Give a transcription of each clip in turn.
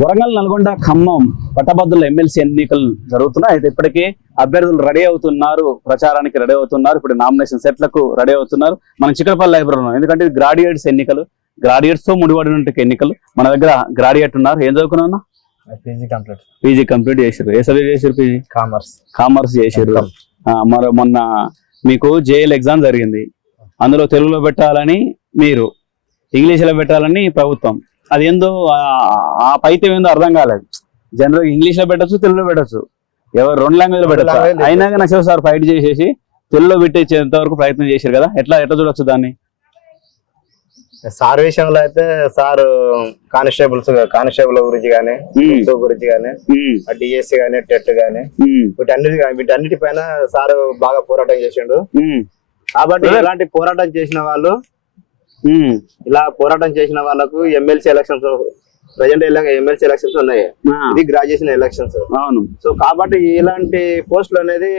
వరంగల్ నల్గొండ ఖమ్మం పట్టభద్రుల ఎమ్మెల్సీ ఎన్నికలు జరుగుతున్నాయి. అయితే ఇప్పటికే అభ్యర్థులు రెడీ అవుతున్నారు. ప్రచారానికి రెడీ అవుతున్నారు. ఇప్పుడు నామినేషన్ సెట్లకు రెడీ అవుతున్నారు. మన చిక్కడపల్లి లైబ్రరీ ఉన్నాం ఎందుకంటే ఇది గ్రాడ్యుయేట్స్ ఎన్నికలు. గ్రాడ్యుయేట్స్తో ముడిపడిన ఎన్నికలు. మన దగ్గర గ్రాడ్యుయేట్ ఉన్నారు. ఏం చదువుకున్నా పీజీ కంప్లీట్. పీజీ కంప్లీట్ చేసారు ఏ సబ్జెక్ట్ చేసారు పీజీ? కామర్స్. కామర్స్ చేసారు మరి మొన్న మీకు జేఎల్ ఎగ్జామ్ జరిగింది. అందులో తెలుగులో పెట్టాలని మీరు ఇంగ్లీష్లో పెట్టాలని ప్రభుత్వం. అది ఏందో ఆ- పైతే ఏందో అర్థం కాలేదు. జనరల్ ఇంగ్లీష్లో పెట్టచ్చు తెలుగులో పెట్టచ్చు. ఎవరు రెండు లాంగ్వేజ్లో పెట్టచ్చు? అయినా కానీ నచ్చవు సార్ ఫైట్ చేసేసి తెలుగులో పెట్టేంత వరకు ప్రయత్నం చేశారు కదా? ఎట్లా ఎట్లా చూడొచ్చు దాన్ని? సార్ విషయంలో అయితే సార్ కానిస్టేబుల్స్ కానిస్టేబుల్ గురించి కానీ గురించి కానీ డిఎస్సి కానీ టెట్ కానీ ఉమ్, వీటన్నిటి వీటన్నిటి పైన సార్ బాగా పోరాటం చేసిండు. కాబట్టి. ఇలాంటి పోరాటం చేసిన వాళ్ళు. ఇలా పోరాటం చేసిన వాళ్ళకు MLC elections present MLC elections ఉన్నాయి. ఇది గ్రాడ్యుయేషన్ ఎలక్షన్స్. అవును. సో కాబట్టి ఇలాంటి పోస్టులు అనేది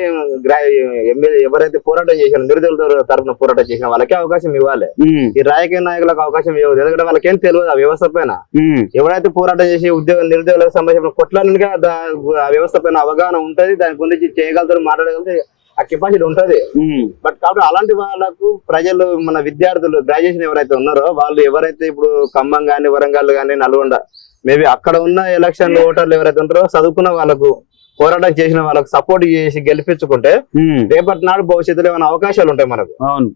ఎవరైతే పోరాటం చేశారో నిరుద్యోగుల తరఫున పోరాటం చేసిన వాళ్ళకి అవకాశం ఇవ్వాలి. ఈ రాజకీయ నాయకులకు అవకాశం ఇవ్వదు ఎందుకంటే వాళ్ళకేం తెలియదు ఆ వ్యవస్థ పైన. ఎవరైతే పోరాటం చేసి ఉద్యోగ నిరుద్యోగులకు సంబంధించిన కొట్లానికి ఆ వ్యవస్థ పైన అవగాహన ఉంటది. దాని గురించి చేయగలుగుతారు మాట్లాడగలిగితే ఆ కెపాసిటీ ఉంటది. బట్ కాబట్టి అలాంటి వాళ్ళకు ప్రజలు మన విద్యార్థులు గ్రాడ్యుయేషన్ ఎవరైతే ఉన్నారో వాళ్ళు ఎవరైతే ఇప్పుడు ఖమ్మం గాని వరంగల్ గాని నల్గొండ మేబీ అక్కడ ఉన్న ఎలక్షన్ ఓటర్లు ఎవరైతే ఉంటారో చదువుకున్న వాళ్ళకు పోరాటం చేసిన వాళ్ళకు సపోర్ట్ చేసి గెలిపించుకుంటే రేపటి నాడు భవిష్యత్తులో ఏమైనా అవకాశాలు ఉంటాయి మనకు. అవును.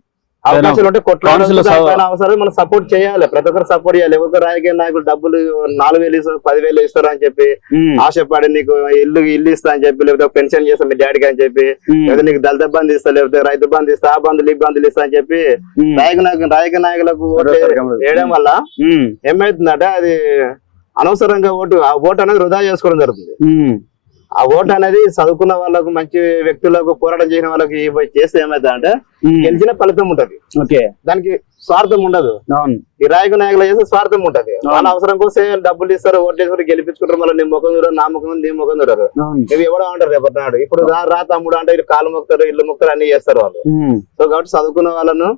మనం సపోర్ట్ చేయాలి. ప్రతి ఒక్కరు సపోర్ట్ చేయాలి. ఎవరికి రాజకీయ నాయకులు డబ్బులు నాలుగు వేలు ఇస్తారు పదివేలు ఇస్తారు అని చెప్పి ఆశపడి నీకు ఇల్లు ఇల్లు ఇస్తా అని చెప్పి లేకపోతే పెన్షన్ చేస్తా మీ డాడీకి అని చెప్పి లేకపోతే నీకు దళిత బంధు ఇస్తా లేకపోతే రైతు బంధు ఇస్తా ఆ బంధులు ఈ బంధులు ఇస్తా అని చెప్పి రాజకీయ నాయకులు రాజకీయ నాయకులకు ఓటు వేయడం వల్ల ఏమైతుందంటే అది అనవసరంగా ఓటు ఆ ఓటు అనేది వృధా చేసుకోవడం జరుగుతుంది. ఆ ఓటు అనేది చదువుకున్న వాళ్ళకు మంచి వ్యక్తులకు పోరాటం చేసిన వాళ్ళకి చేస్తే ఏమైతుందంటే ఉమ్, గెలిచిన ఫలితం ఉంటది. ఓకే. దానికి స్వార్థం ఉండదు. ఈ రాజకీయ నాయకులు చేస్తే స్వార్థం ఉంటది. వాళ్ళ అవసరం కోసం డబ్బులు ఇస్తారు ఓట్లు వేసుకుంటే గెలిపించుకుంటారు మళ్ళీ నీ ముఖం చూడరు నా ముఖం నీ ముఖం చూడరు ఇవి ఎవడో అంటారు రేపటి నాడు ఇప్పుడు రా తమ్ముడు అంటే కాలు మొక్కుతారు ఇల్లు మొక్కుతారు అన్ని చేస్తారు వాళ్ళు. సో కాబట్టి చదువుకున్న వాళ్ళను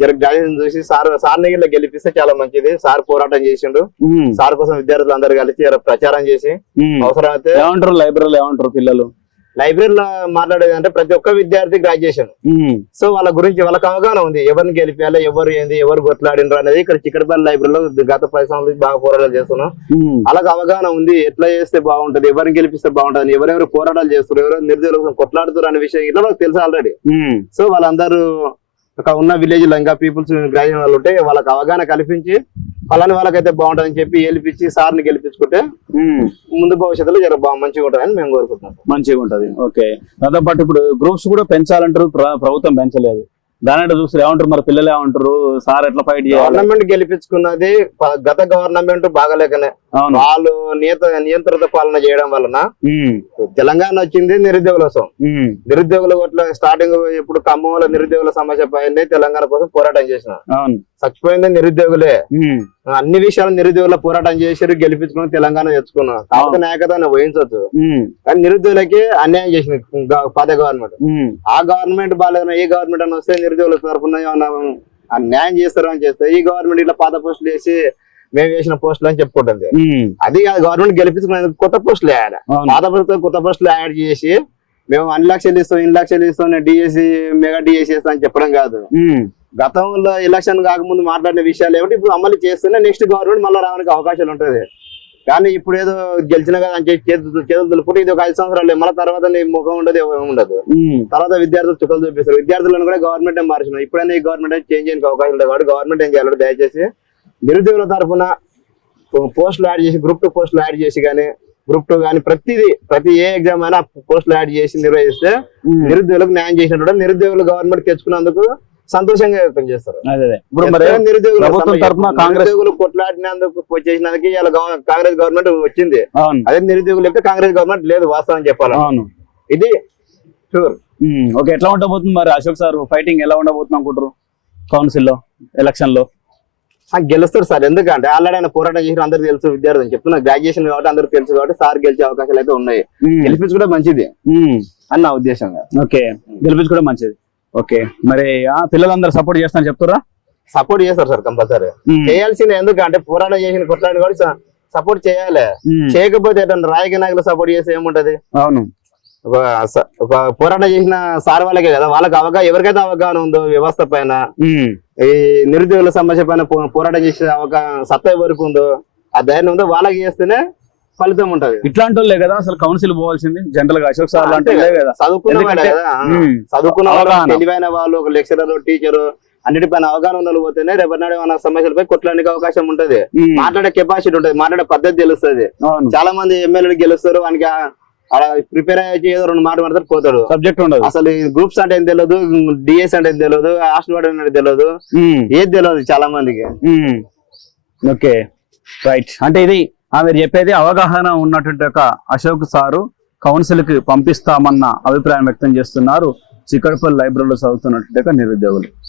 జర గ్రాడ్యుయేషన్ చూసి సార్ సార్ గిట్ల గెలిపిస్తే చాలా మంచిది. సార్ పోరాటం చేసిండు. సార్ కోసం విద్యార్థులు అందరు కలిసి జర ప్రచారం చేసి. అవసరమైతే ఏమంటారు? లైబ్రరీలో ఏమంటారు పిల్లలు? లైబ్రరీలో మాట్లాడేది అంటే ప్రతి ఒక్క విద్యార్థి గ్రాడ్యుయేషన్ సో వాళ్ళ గురించి వాళ్ళకి అవగాహన ఉంది. ఎవరిని గెలిపించాలి ఎవరు ఏంది ఎవరు కొట్లాడినరు అనేది ఇక్కడ చిక్కడపల్లి లైబ్రరీలో గత పది సంవత్సరాల బాగా పోరాటాలు చేస్తున్నాం. వాళ్ళకి అవగాహన ఉంది. ఎట్లా చేస్తే బాగుంటది ఎవరిని గెలిపిస్తే బాగుంటది ఎవరెవరు పోరాటాలు చేస్తారు ఎవరెవరు నిరుద్యోగుల కోసం కొట్లాడుతారు అనే విషయం ఇట్లా వాళ్ళకి తెలుసు ఆల్రెడీ సో వాళ్ళందరూ అక్కడ ఉన్న విలేజ్లో ఇంకా పీపుల్స్ గ్రాడ్యుయేట్ వాళ్ళు ఉంటే వాళ్ళకి అవగాహన కల్పించి అలానే వాళ్ళకైతే బాగుంటుందని చెప్పి గెలిపించి సార్ని గెలిపించుకుంటే ముందు భవిష్యత్తులో జర మంచిగా ఉంటుందని మేము కోరుకుంటున్నాం. మంచిగా ఉంటది. ఓకే. దాంతో పాటు ఇప్పుడు గ్రూప్స్ కూడా పెంచాలంటారు ప్ర- ప్రభుత్వం పెంచలేదు. దాని అంటే చూస్తారు ఏమంటారు మరి పిల్లలు ఏమంటారు? సార్ ఎట్లా ఫైట్ చేయాలి? గవర్నమెంట్ గెలిపించుకున్నది గత గవర్నమెంట్ బాగాలేకనే. వాళ్ళు నియంత నియంత్రిత పాలన చేయడం వలన తెలంగాణ వచ్చింది నిరుద్యోగుల కోసం. నిరుద్యోగుల ఓట్ల స్టార్టింగ్ ఇప్పుడు ఖమ్మంలో నిరుద్యోగుల సమస్య పైన తెలంగాణ కోసం పోరాటం చేసిన చచ్చిపోయింది నిరుద్యోగులే. అన్ని విషయాలు నిరుద్యోగుల పోరాటం చేసారు గెలిపించుకుని తెలంగాణ తెచ్చుకున్నాం కాకపోతే నాయకత్వాన్ని వహించవచ్చు కానీ నిరుద్యోగులకి అన్యాయం చేసింది పాత గవర్నమెంట్ ఆ గవర్నమెంట్ బాగాలేదన్నా ఏ గవర్నమెంట్ అని వస్తే నిరుద్యోగుల తరఫున ఏమన్నా న్యాయం చేస్తారు అని చేస్తే ఈ గవర్నమెంట్ ఇట్లా పాత పోస్టులు వేసి మేము వేసిన పోస్టులు అని చెప్పుకుంటుంది. అది కాదు గవర్నమెంట్ గెలిపించుకునేందుకు కొత్త పోస్టులు అవును. పాత ప్రభుత్వం కొత్త పోస్టులు యాడ్ చేసి మేము అన్ని లక్షలు ఇస్తాం ఇన్ని లక్షలు ఇస్తాం డిఎస్సి మెగా డిఎస్సి ఇస్తాం అని చెప్పడం కాదు. గతంలో ఎలక్షన్ కాకముందు మాట్లాడిన విషయాలు ఏమిటి? ఇప్పుడు అమలు చేస్తేనే నెక్స్ట్ గవర్నమెంట్ మళ్ళీ రావడానికి అవకాశాలు ఉంటుంది. కానీ ఇప్పుడు ఏదో గెలిచిన కదా అని చెప్పి చేతులు చేతులు దులుపుకుంటే ఇది ఒక ఐదు సంవత్సరాలు. మళ్ళీ తర్వాత నీ ముఖం ఉండదు ఉండదు. తర్వాత విద్యార్థులు చుక్కలు చూపిస్తారు. విద్యార్థులను కూడా గవర్నమెంట్ మార్చిన. ఇప్పుడైనా ఈ గవర్నమెంట్ చేంజ్ చేయడానికి అవకాశం ఉంటుంది కాబట్టి గవర్నమెంట్ ఏం చేయాలి దయచేసి నిరుద్యోగుల తరఫున పోస్టులు యాడ్ చేసి గ్రూప్ టూ పోస్టులు యాడ్ చేసి కానీ గ్రూప్ టూ కానీ ప్రతిదీ ప్రతి ఏ ఎగ్జామ్ అయినా పోస్టులు యాడ్ చేసి నిర్వహిస్తే. నిరుద్యోగులకు న్యాయం చేసినట్టు నిరుద్యోగులు గవర్నమెంట్ తెచ్చుకున్నందుకు సంతోషంగా వ్యక్తం చేస్తారు. ఇప్పుడు మరి ప్రభుత్వం కాంగ్రెస్- కొట్లాడినందుకు చేసినందుకు ఇవాళ గవ- కాంగ్రెస్ గవర్నమెంట్ వచ్చింది. అదే నిరుద్యోగులు చెప్తే కాంగ్రెస్ గవర్నమెంట్ లేదు వాస్తవం చెప్పాలి అవును. ఇది షూర్ ఓకే ఎట్లా ఉండబోతుంది మరి అశోక్ సార్? ఫైటింగ్ ఎలా ఉండబోతుంది అనుకుంటారు కౌన్సిల్లో ఎలక్షన్లో? ఆ, గెలుస్తారు సార్. ఎందుకంటే ఆల్రెడీ ఆయన పోరాటం చేసిన అందరికి తెలుసు విద్యార్థి అని చెప్తున్నా. గ్రాడ్యుయేషన్ కాబట్టి అందరికి తెలుసు కాబట్టి సార్ గెలిచే అవకాశాలు అయితే ఉన్నాయి. ఉమ్, గెలిపించుకుంటే మంచిది ఉమ్, అని నా ఉద్దేశంగా. ఓకే. గెలిపించుకోవడం మంచిది. ఓకే. మరి ఆ పిల్లలందరూ సపోర్ట్ చేస్తాను చెప్తారా సపోర్ట్ చేస్తారు సార్ కంపల్సరీ. చేయాల్సింది ఎందుకంటే పోరాటం చేసిన కొట్లాడిన కూడా సపోర్ట్ చేయాలి. చేయకపోతే రాజకీయ నాయకులు సపోర్ట్ చేస్తే ఏముంటది? అవును. ఒక పోరాటం చేసిన సార్ వాళ్ళకే కదా వాళ్ళకి అవగాహన ఎవరికైతే అవగాహన ఉందో వ్యవస్థ పైన ఈ నిరుద్యోగుల సమస్య పైన పోరాటం చేసే అవగాహన సత్తా ఎవరికి ఉందో ఆ ధైర్యం ఉందో వాళ్ళకి చేస్తేనే ఫలితం ఉంటది. ఇట్లాంటి వాళ్ళే కదా అసలు కౌన్సిల్ పోవాల్సింది? జనరల్గా అశోక్ సార్ లాంటి కదా చదువుకున్న. తెలివైన వాళ్ళు ఒక లెక్చరర్ టీచర్ అన్నిటిపైన అవగాహన ఉన్న పోతేనే రేపటి ఏమైనా సమస్యలపై కొట్లానికి అవకాశం ఉంటది. మాట్లాడే కెపాసిటీ ఉంటది మాట్లాడే పద్ధతి తెలుస్తుంది. చాలా మంది ఎమ్మెల్యేలు గెలుస్తారు వానికి అలా ప్రిపేర్ అయ్యి ఏదో రెండు మాట మాట్లాడతారు పోతాడు. సబ్జెక్ట్ ఉండదు. అసలు గ్రూప్స్ అంటే ఏం తెలియదు డిఎస్ అంటే ఏం తెలియదు హాస్టల్ వాడు అంటే తెలియదు ఏది తెలియదు చాలా మందికి ఓకే. రైట్ అంటే ఇది ఆమె మీరు చెప్పేది అవగాహన ఉన్నటువంటి ఒక అశోక్ సారు కౌన్సిల్కి పంపిస్తామన్న అభిప్రాయం వ్యక్తం చేస్తున్నారు. చిక్కడపల్లి లైబ్రరీలో చదువుతున్నటువంటి నిరుద్యోగులు.